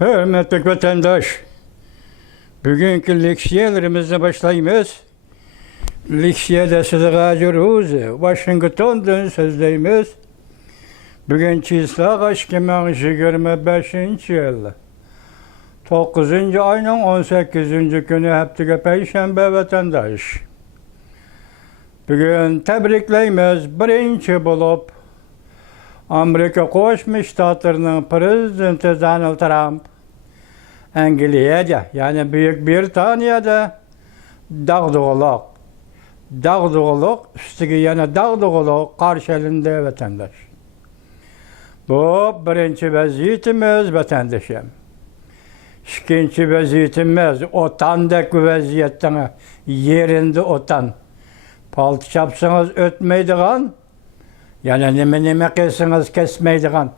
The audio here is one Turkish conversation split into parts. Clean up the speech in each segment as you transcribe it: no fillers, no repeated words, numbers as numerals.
Hürmetli vatandaş, bugünkü leksiyelerimize başlayımız. Leksiyede sizi gacırız, Washington'dan sözleyimiz. Bugün çizla 2025 yıl. 9. ayının 18. günü haftaga Perşembe vatandaş. Bugün tebrikleyimiz birinci bulup Amerika Koşmuş Ştatlarının prezidenti Donald Trump Angliyada yani Büyük Britanya'da dağdığılık üstüge yana dağdığılık karşılığında vatandaş. Bu birinci vaziyetimiz vatandaşım. İkinci vaziyetimiz otandaki vaziyetten yerinde otan. Paltı çapsanız ötmeydiğin yani neme kessiniz kesmeydiğin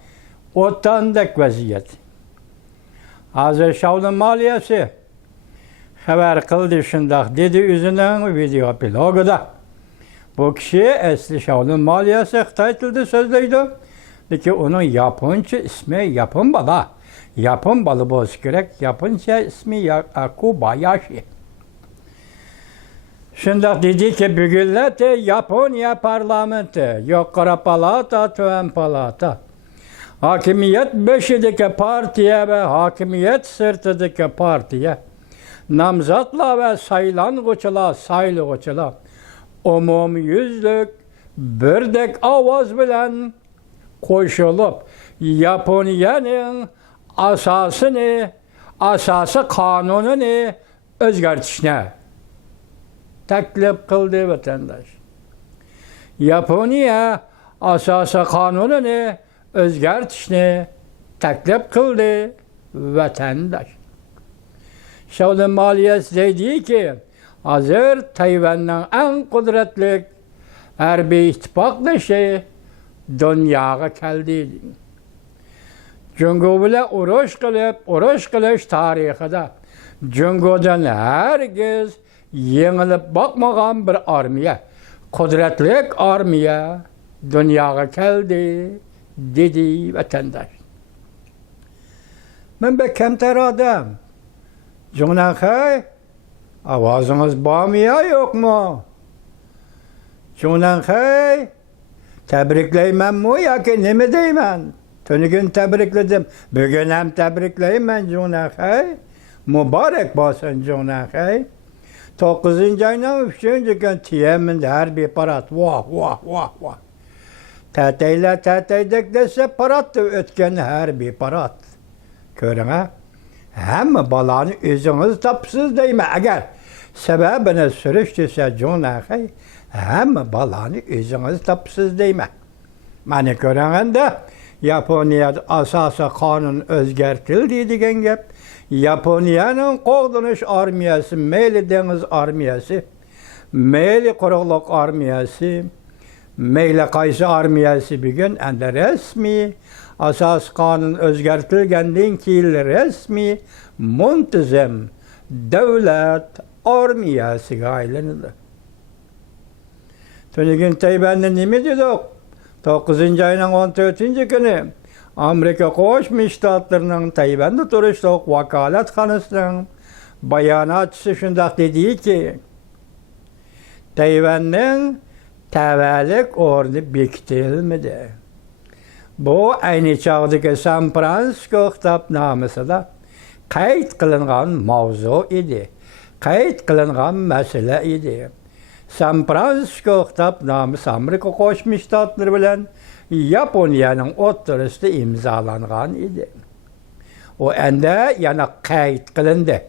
otandaki vaziyet. Hazır Şavlın maliyesi haber kıldı şundak dedi üzerinden video blogu da. Bu kişi esli Şavlın maliyesi Xitay tilde sözleydi. Ki onun Japonca ismi Yapın Bala. Yapın balı boz gerek. Japonca ismi Yakubayashi. Şundak dedi ki bugünlerde Japonya parlamenti, yukarı palata, tüven palata. Hakimiyet beşideki partiye ve hakimiyet sırtıdaki partiye namzatla ve sayılan koçula, umum yüzlük birdek avaz bilen koşulup Japonya'nın asası kanununu özgertişine teklif kıldı vatandaş. Japonya asası kanununu özgertişine teklif kıldı vatandaş. Şavlın maliyesi dedi ki hazır Tayvan'ın en kudretli harbi ittifak dışı dünyaya geldi. Cungo bile uruş kılıç tarihinde Cungo'dan herkes yenilip bakmayan bir armiya, kudretli armiya dünyaya geldi dedi vatandaş. Ben bir kemter adam. Cunakay, avazınız bağmaya yok mu? Cunakay, tebrikleymen mi ya ki ne mi deymen? Tönü tebrikledim. Bugün hem tebrikleymen Cunakay. Mübarek basın Cunakay. 9. ayının 3. gün tiyeminde her bir parat. Vah. Təteydik dese parattı ötken her bir parat. Görün ha? Hem balanı özünüz tapsız deyme. Eğer sebebine sürüştüse Cunakay, hem balanı özünüz tapsız deyme. Mani görün de Japonya'da asası kanun özgertildi diyen gep. Japonya'nın Qoğdunuş armiyası, meyli deniz armiyası, meyli kurukluk armiyası, meyli kaysı armiyası bir gün ende resmi asas kanun özgertilgendiğin kiil resmi muntazam devlet armiyası gaylenildi. Tönügün Tayvan'da ne mi dedik? 9. ayının 14. günü Amerika Koşmuş Ştatlarının Tayvan'da duruşluk vakalethanasının bayanatçısı şundak dediği ki Tayvan'ın tevelik ordu bekletilmedi. Bu aynı çağdaki San Francisco kitapnaması da kayıt kılıngan mavzu idi. Kayıt kılıngan mesele idi. San Francisco kitapnaması Amerika Koşmuş Ştatları bilen Japonya'nın oturuşta imzalangan idi. O ende yana kayıt kılındı.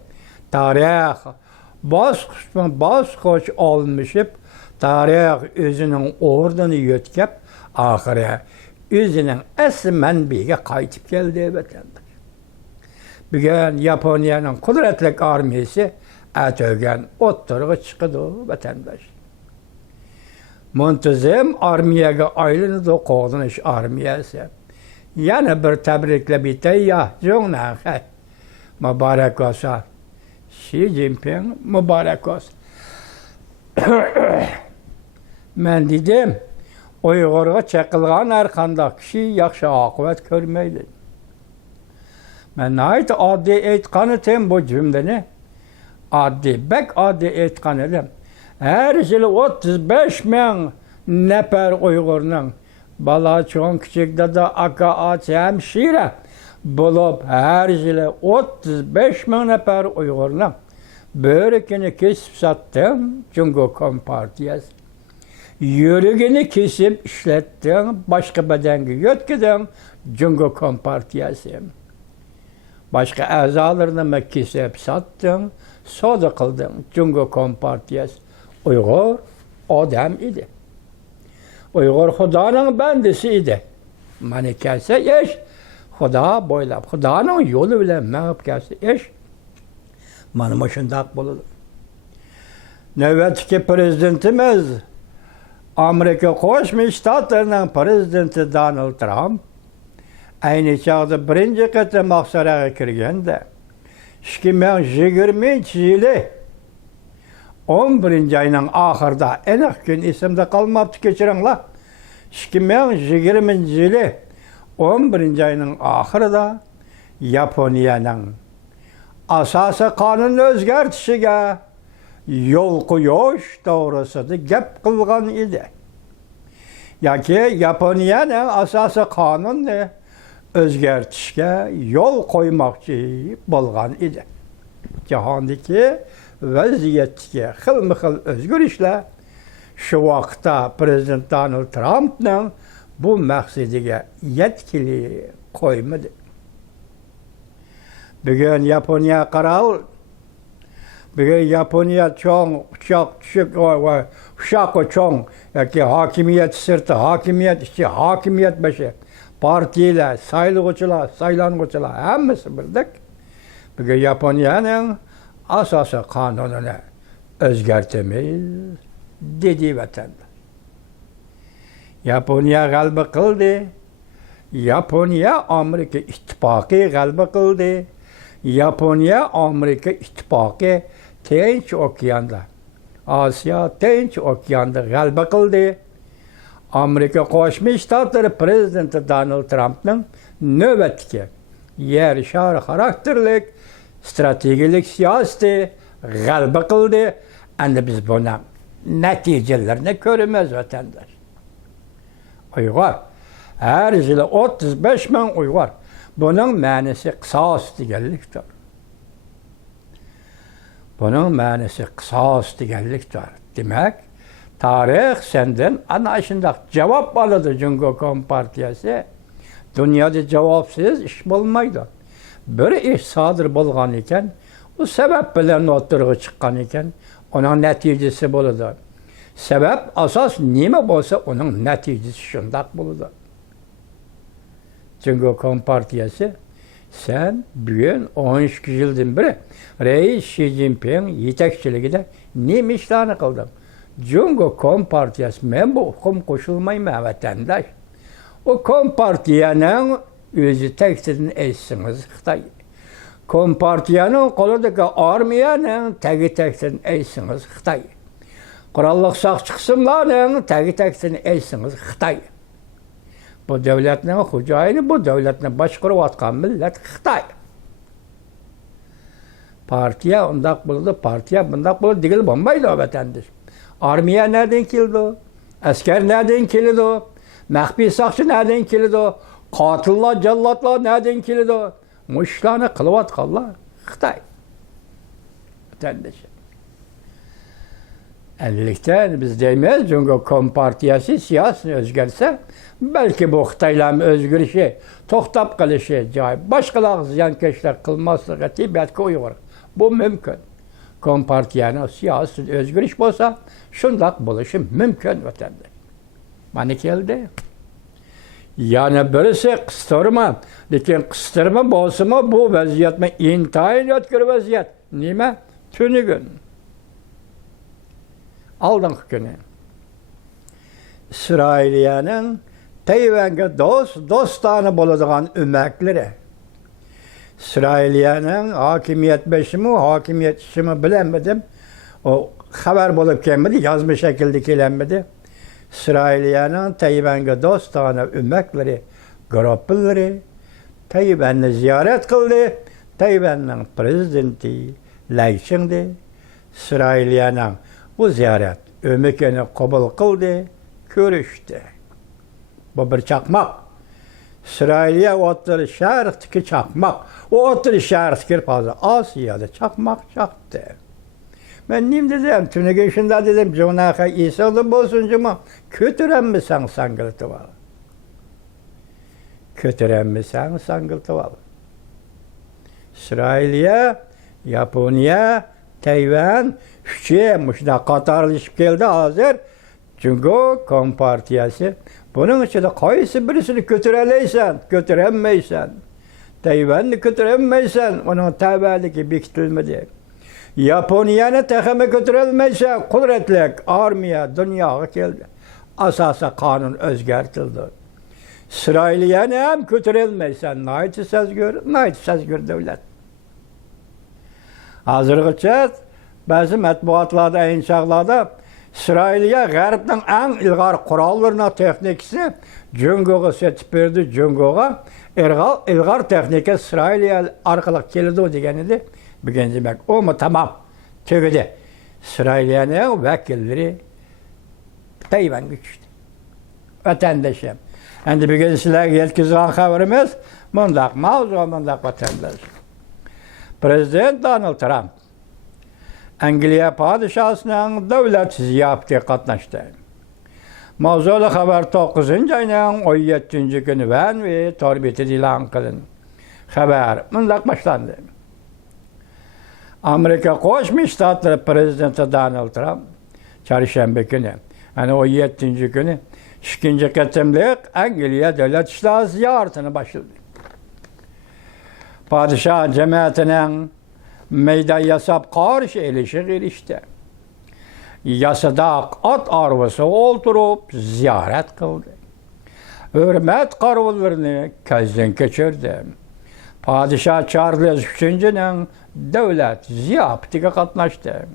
Tarih baskuç olmuşup tarih özünün ordunu yötkep ahire özünün asli menbiğe kayıtıp geldi vatandaş. Bugün Japonya'nın kudretli armiyası ötögen oturuğa çıkıdı vatandaş. Muntazam armiyaga aylanıdı Qoğdunuş armiyası. Yana bir tebrikle bitey ya Cunakay. Mübarek olsun. Xi Jinping mübarek olsun. Ben dedim, Uygur'a çekilgan her qandaq kişi yaxşı akıbet görmeydi. Men nait addi aytqan etem bu cümleni. Bek addi aytqan edem. Her yıl 35 bin nefer Uygur'un bala çoğun küçükde de aka aç hemşire bulup her yıl 35 bin nefer Uygur'un börekini kesip sattım Cumhuriyet Kompartiyası. Yürügünü kesip işlettim, başka bedenge yötkedim Cumhuriyet Kompartiyası. Başka azalarını kesip sattım, soda kıldım Cumhuriyet Kompartiyası. Uygur adam idi. Uygur Hudanın bendisi idi. Mani kelse iş, Huda boylap, Hudanın yolu bile mağıp kelse iş, manıma şundak bulunur. Növbetki prezidentimiz, Amerika Koşmuş Ştatlarının prezidenti Donald Trump, aynı çağda birinci kıtı Maksaray'a kirgende, 2020 yılı 11. ayının ahırda, enak gün isimde kalmaptı geçirinler. 2020 yılı 11. ayının ahırda Japonya'nın asası kanun özgertişige yol koyuş doğrusudur gep kılgan idi. Ya ki Japonya'nın asası kanun özgertişige yol koymakçı bolgan idi. Cihandaki vaziyetki xil özgür işler şu vakta Prezident Donald Trump'ın bu məqsədiga yetkili koymadı. Bugün Japonya qaral, bugün Japonya çoğun uçak düşük uşak çoğun ki hakimiyet sırtı, hakimiyet işi, hakimiyet başı partiyle, saylıqçılar, saylanğıçılar hemmesi bildik. Bugün Japonya'nın asası kanununu özgertemiz dedi vatandaş. Japonya galba kıldı. Japonya Amerika İttifakı galba kıldı. Japonya Amerika İttifakı Tinç Okyan'da, Asya Tinç Okyan'da galba kıldı. Amerika Koşmuş Ştatları Prezidenti Donald Trump'ın nöbetki yer şar karakterlik stratejilik siyaseti galba kıldı. Yani biz buna neticelerini görmez vatandaş. Uygur. Her yıl 35 bin Uygur. Bunun manası kısas digelliktir. Bunun manası kısas digelliktir. Demek, tarih senden ana şimdi cevap aladı Cumhuriyet Kompartiyası. Dünyada cevapsız iş bulmaydı. Böyle iş sadır bulgan iken, o sebep bilen oturuğa çıkan iken, onun neticesi buludu. Sebep asas nime olsa onun neticesi şundak buludu. Cumhuriyet Kompartiyası sen bugün 13 yıldan beri Reis Xi Jinping yetekçiliğinde nime işlerini kıldım. Cumhuriyet Kompartiyası ben bu hukum koşulmayayım vatandaş. O Kompartiyanın özü tekstini eşsiniz Xitay. Kompartiyanın koludaki armiyanın tegi tekstini eşsiniz Xitay. Kurallık sakçı kısımlarının tegi tekstini eşsiniz Xitay. Bu devletin hücayını, bu devletin başkurup atkan millet Xitay. Partiye ondak buldu, partiye bundak buldu, digil bombaydı o vatandaş. Armiya nereden kildi o? Asker nereden kildi o? Mehbi sakçı nereden kildi o? Katillar, cellatlar nereden kildi o? Bu işlerini kılıp atkanlar Xitay. Vatandaş. Ellikten biz demeyiz, çünkü Kompartiyası siyasını özgürse, belki bu Xitay'la özgür işi, toxtab kılışı, başkalar ziyankeşler kılmazsa tibetki uygur. Bu mümkün. Kompartiyanın siyasi özgür iş olsa, şundak buluşu mümkün vatandaş. Bana geldi. Yani birisi kıstırma, lakin kıstırma bolsa bu vaziyet intayin ötkür vaziyet. Nime? Tünü gün. Aldın günü. İsrailiye'nin Tayvan'a dostane bulacağın ümekleri. İsrailiye'nin hakimiyet beşimi, hakimiyet işimi bilemedim. O haber bulup gelmedi, yazmış şekilde gelemedi. İsrailiye'nin Tayvan'a dostane ümekleri, grupları Tayvan'ı ziyaret kıldı. Tayvan'ın prezidenti Layçing'di. İsrailyanın bu ziyaret ömekeni kabul kıldı, görüştü. Bu bir çakmak. İsrail'e otur şarttaki çakmak. O otur şarttaki fazla Asya'da çakmak çaktı. Ben neyim dedim, tünege şunda dedim, Cunaka İsa'lı bolsuncuma, kötürenmişsen sangıltı var. Kötürenmişsen sangıltı var. İsrail'e, Japonya, Tayvan, muşda Katarlaşıp geldi hazır. Çünkü Kompartiyası. Bunun için de kayısı birisini götüremeysen. Tayvan'ı götüremeysen, onun tabeliki bikitilmedi. Japonya'nı tekeme götürülmeyse, kudretlik armiya dünyaya geldi. Asasa kanun özgertildi. İsrail'e hem götürülmeysen, naiti sezgür devlet. Hazırgıça bazı matbuatlarda, inşaatlarda İsrail'e G'arb'ın en ilgar kurallarına teknikisi Cungo'ga setip verdi. Cungo'ga ilgar tekniki İsrail'e arkalık kelidi degen idi. Bugün demek o mu tamam. Tügüdü. İsrail'e vekilleri Tayvan güçtü. Vatandaşım. Şimdi bugün sizlerge yetkizgan haberimiz mundak mavzu, mundak vatandaş. Prezident Donald Trump Angliya padişahının devlet ziyafeti katnaştı. Mavzulu haber 9. ayının 17. günü ve torbeti ilan kılın. Haber mundak başlandı. Amerika Koşmuş Ştatları Prezidenti Donald Trump çarşamba günü, yani 17. günü 2. Kasım'lık Angliya devlet işleri ziyaretine başladı. Padişah cemaatinin meydan yasap karşı ilişti. Yasada at arabası oturup ziyaret kıldı. Hürmet kararlarını gözden geçirdi. Padişah Charles II'nin devlet ziyafetiga katnaştı.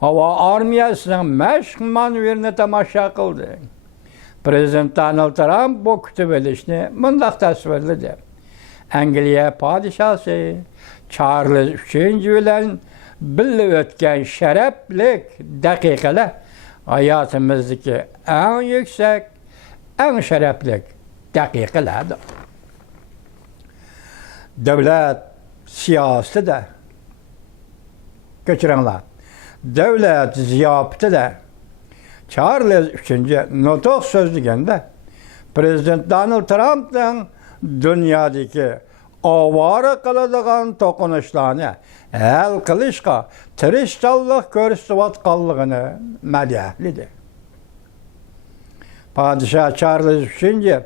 Hava armiyasının meşk manevrini tamaşa kıldı. Prezident Donald Trump bu kütübelişini mındak tasvirledi. Angliya padişahı Charles III bilen birlikte ötken şereflik dakikalar hayatımızdaki en yüksek, en şereflik dakikalardır. Devlet siyaseti de geçirenler. Devlet ziyafeti de Charles III notok sözlüğünde Prezident Donald Trump'ın dünyadaki avara kıladığın tokunuşlarını el kılışka tirişçallık görüstüvatkanlığını medyahlidi. Padişah Charles III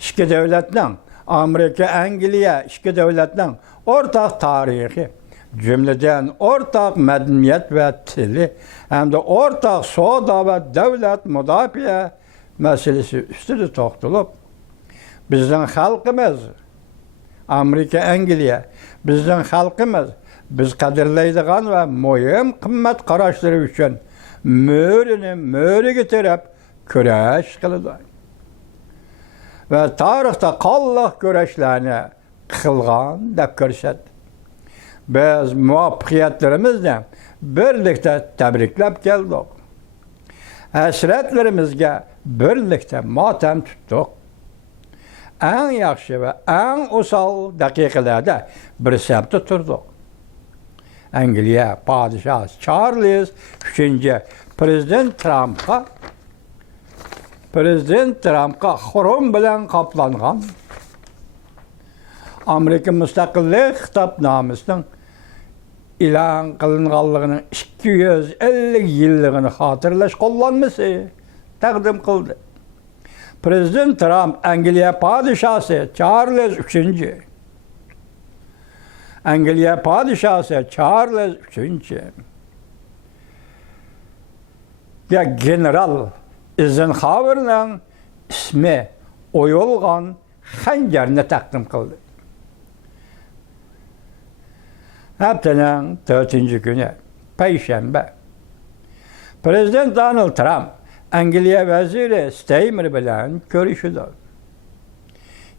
iki devletten Amerika, Angliya iki devletten ortak tarihi, cümleden ortak medeniyet ve tili hem de ortak soda ve devlet müdafiye meselesi üstüne toktulup bizden halkımız Amerika, Angliya bizden halkımız biz kadirleydiğin ve mühim kıymet karaşları için mühürü getirip küreş kılıdı. Ve tarihte kallık güreşlerini kılgan da görsetdi. Biz muvaffakiyetlerimizle birlikte tebriklep geldik. Esretlerimizge birlikte matem tuttuk. En yaxşı ve en usal dakikalarda bir septi tuturduk. Angliya padişahı Charles III Prezident Trump'a xurum bilen kaplanğan Amerika Müstakillik Hitapnamesining ilan kılınğanlığının 250 yıllığını hatırlaş kullanması takdim kıldı. Prezident Trump Angliya padişahı Charles III Angliya padişahı Charles III ve General Eisenhower'ın ismi oyulgan hancerini takdim kıldı. Haftanın 4. günü Perşembe Prezident Donald Trump Angliya veziri Steymer bilen görüşüdü.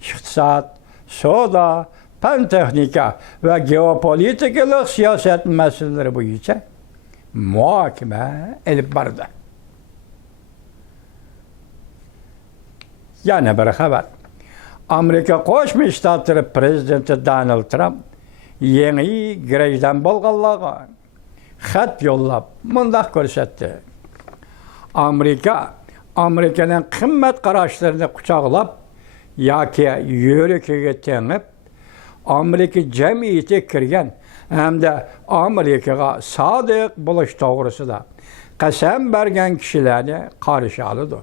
İktisat soda, fen texnika ve geopolitikalık siyaset meseleleri boyunca muhakeme edip bardı. Yana bir haber. Amerika Qo'shma Shtatlari prezidenti Donald Trump yangi grajdan bo'lganlarga xat yo'llab mundaq ko'rsatdi. Amerikaning qimmat qarashlarini quchoqlab yoki yuragiga tengib, Amerika jamiyatiga kirgan hamda Amerikaga sodiq bo'lish to'g'risida qasam bergan kishilarni qarshi oldi.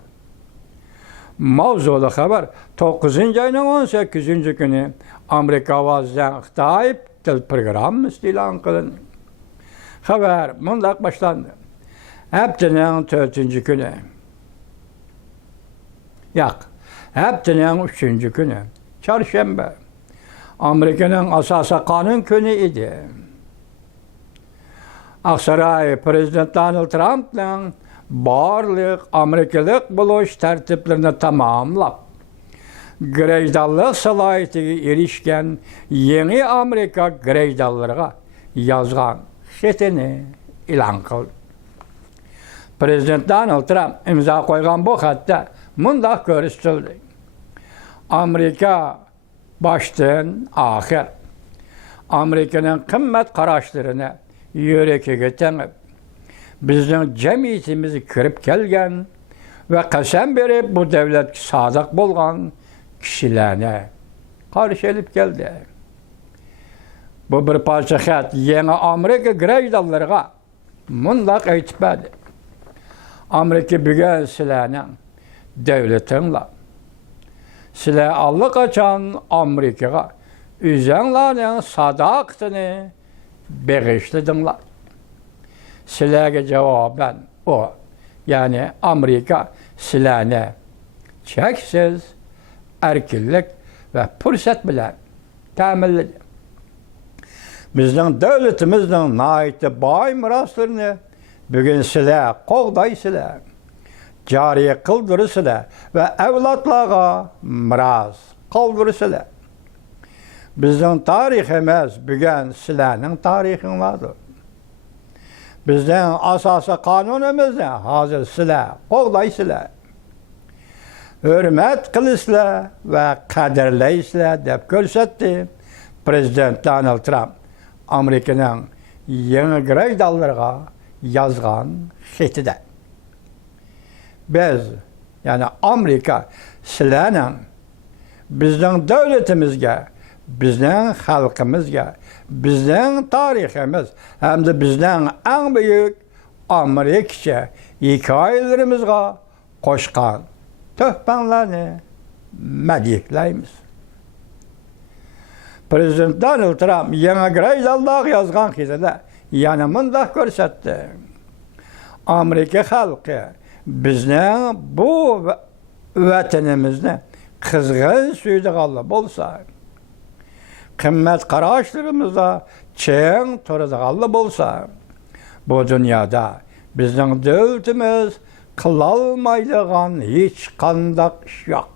Mavzuli xabar 9-ayning 18-kuni Amerika ovozidan Xitoy til programmasi e'lon qilindi. Xabar mundaq boshlandi. Haftaning 4-kuni. Haftaning 3-kuni, chorshanba. Amerikaning asosiy qonun kuni edi. Aqsaray prezident Donald Trumpning barliq Amerikalik bo'lish tartiblarini tamomlab, grajdonlik salohiyatiga erishgan yangi Amerika grajdonlariga yozgan xatini e'lon qildi. Prezident Donald Trump imzo qo'ygan bu xatda mundaq ko'rsatildi. Amerika boshdan oxir Amerikaning qimmat qarashlarini yuragiga tengib, bizning jamiyatimizga kirib kelgan va qasam berib bu davlatga sodiq bo'lgan kishilarni qarshi olib keldi. Bu bir parcha xat yangi Amerika grajdonlariga mundaq aytib berdi. Amerika bugun sizlarning davlatinglar. Sizlar allaqachon Amerikaga o'zinglarning sadoqatini bag'ishladinglar. Sizlarga javoban ya'ni Amerika sizlarni cheksiz erkinlik va fursat bilan ta'minladi. Bizning davlatimizning nihoyatda boy meroslarini bugun sizlar qo'g'daysizlar, joriy qildirsizlar va avlodlarga meros qoldirsizlar. Bizning tariximiz bugun sizlarning tarixingizdir. Bizning asosiy qonunimizni hozir sizlar qo'g'daysizlar. Hurmat qilasizlar va qadrlaysizlar deb ko'rsatdi prezident Donald Trump Amerikaning yangi grajdonlariga yozgan xatida. Biz, ya'ni Amerika sizlarning bizning davlatimizga, bizning xalqimizga, bizning tariximiz hamda bizning eng buyuk Amerikacha hikoyalarimizga qo'shgan tuhfanlarni madhiylaymiz. Prezident Donald Trump yangi grajdonlar yozgan xatida yana mundaq ko'rsatdi. Amerika xalqi bizning bu vatanimizni qizg'in suydiganlar bo'lsa, qimmat qarashlarimizda cheng turadiganlar bo'lsa, bu dunyoda bizning davlatimiz qilolmaydigan hech qanday ish yo'q.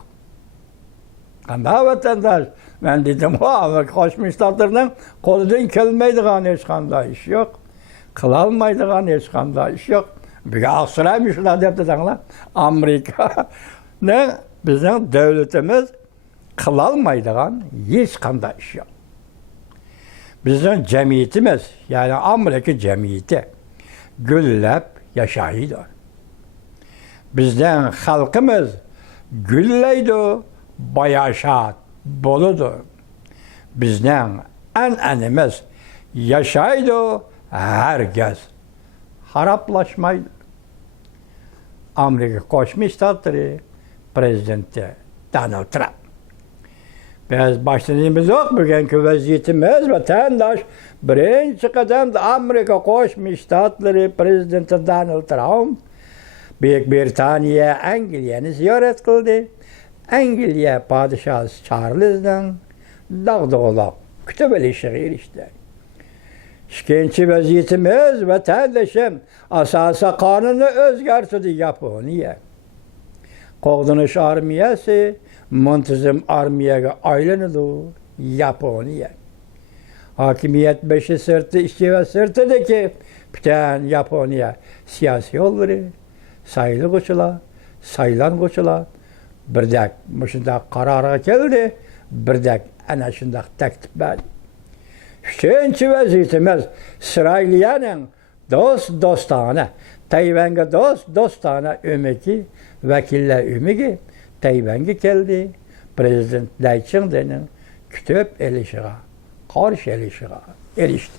Qanday vatandosh? Ben dedim, Amerika Qo'shma Shtatlarining qo'lidan kelmaydigan hech qanday ish yo'q. Qilolmaydigan hech qanday ish yo'q. Bugun aqsiraymışlar deb dedinglar. Amerikani bizning davlatimiz qilolmaydigan hech qanday ish yo'q. Bizning jamiyatimiz, ya'ni Amerika jamiyati gullab yashaydi. Bizning xalqimiz gullaydi, bayashat bo'ladi. Bizning an'anamiz yashaydi, hargiz xarablashmaydi. Amerika Qo'shma Shtatlari prezidenti Donald Trump. Biz başladığımız yok bugünkü vaziyetimiz vatandaş birinci qadamda Amerika Qo'shma Shtatlari prezidenti Donald Trump Buyuk Britaniya Angliyani ziyorat qildi. Angliya podshosi Charles'dan dag'dag'aloq kutib olishiga erishdi. Ikkinchi vaziyatimiz vatandoshim asosiy qonunni o'zgartirdi Yaponiya. Qo'g'dinish armiyasi muntazam armiyaga aylanadi Yaponiya. Hakimiyet beşi sırtı, işçi ve sırtıdaki bütün Yaponiya siyasi yolları, sayılı koçular, sayılan koçular, birdek şundak karara geldi, birdek ana şundak teklif verdi. Üçüncü vaziyetimiz İsrailiye'nin dostane, Tayvan'a dostane ümiki, vekiller ümiki, Tayvan'a geldi, Prezident Lai Ching-te'nin kütüp elişiğe, karşı elişiğe erişti.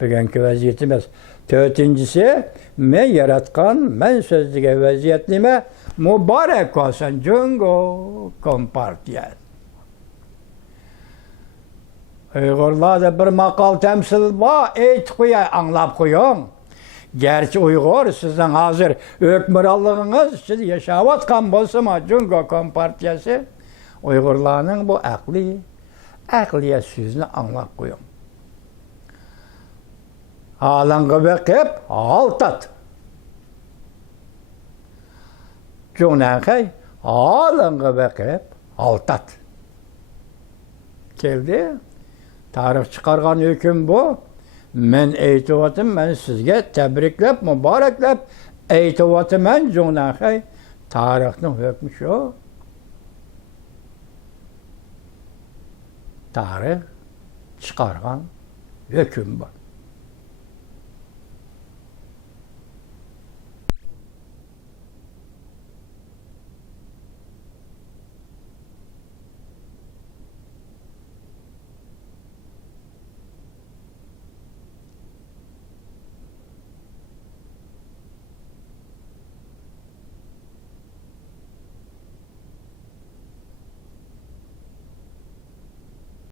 Bugünkü vaziyetimiz. Dörtüncüsü, men yaratkan, men sözlüge vaziyetlime mübarek olsun Cungo Kompartiya. Uygurlarda bir makal temsil var, eğit koya, anlap koyun. Gerçi Uygur, sizin hazır hükmürallığınız, siz yaşavatkan bolsa Cungo Kompartiyası, Uygurların bu akliye sözünü anlap koyun. Alangı bakıp altat. Cunakay alangı bakıp altat. Geldi. Tarih çıkargan hüküm bu. Men eytivatım, men sizge tebriklep, mübareklep eytivatım men Cunakay. Tarihnin hükmü şu. Tarih çıkargan hüküm bu.